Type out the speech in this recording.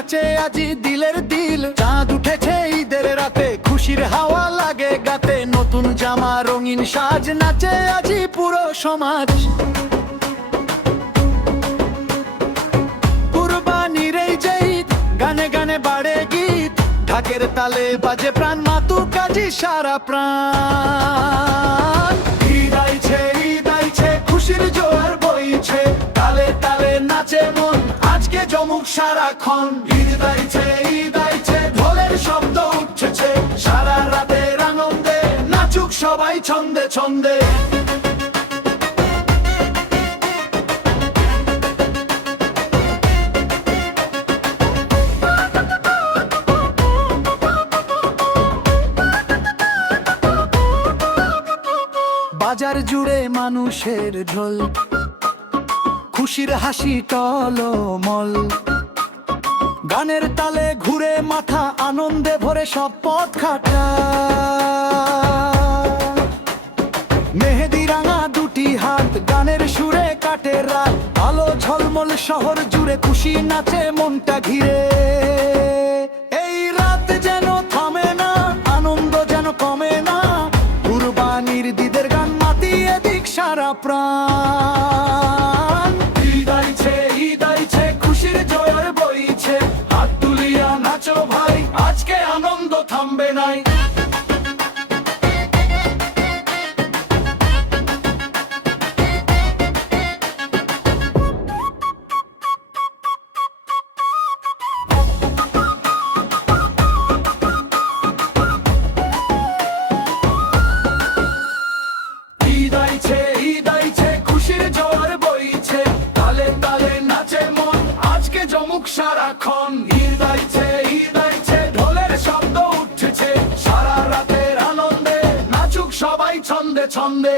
নাচে আজি দিলের দিল। চাঁদ উঠেছে ঈদের রাতে, খুশির হাওয়া লাগে গাতে। নতুন জামা রঙিন সাজ, নাচে আজি পুরো সমাজ। কুরবানির এই যে ঈদ, গানে গানে বাড়ে গীত। ঢাকের তালে বাজে প্রাণ, মাতুক আজি সারা প্রাণ। ঈদ আইছে, ঈদ আইছে, খুশির জোয়ার বইছে। তালে তালে নাচে মন, আজকে জমুক সারাক্ষণ। ঈদ আইছে, ঈদ আইছে, ঢোলের শব্দ উঠেছে। সারা রাতের আনন্দে নাচুক সবাই ছন্দে ছন্দে। বাজার জুড়ে মানুষের ঢোল, খুশির হাসি টলমল। গানের তালে ঘুরে মাথা, আনন্দে ভরে সব পথ কাটা। মেহেদি রাঙা দুটি হাত, গানের সুরে কাটে রাত। আলো ঝলমল শহর জুড়ে, খুশি নাচে মনটা ঘিরে। এই রাত যেন থামে না, আনন্দ যেন কমে না। কুরবানির ঈদের গান মাতিয়ে দিক সারা প্রাণ। ঈদ আইছে, ঈদ আইছে, খুশির জোয়ার বইছে। হাত তুলিয়া নাচো ভাই, আজকে আনন্দ থামবে নাই। ঈদ আইছে, ঈদ আইছে, খুশির জোয়ার বইছে। তালে তালে নাচে মন, আজকে জমুক সারাক্ষণ। ঈদ আইছে, ঈদ আইছে, ঢোলের শব্দ উঠেছে। সারা রাতের আনন্দে নাচুক সবাই ছন্দে ছন্দে।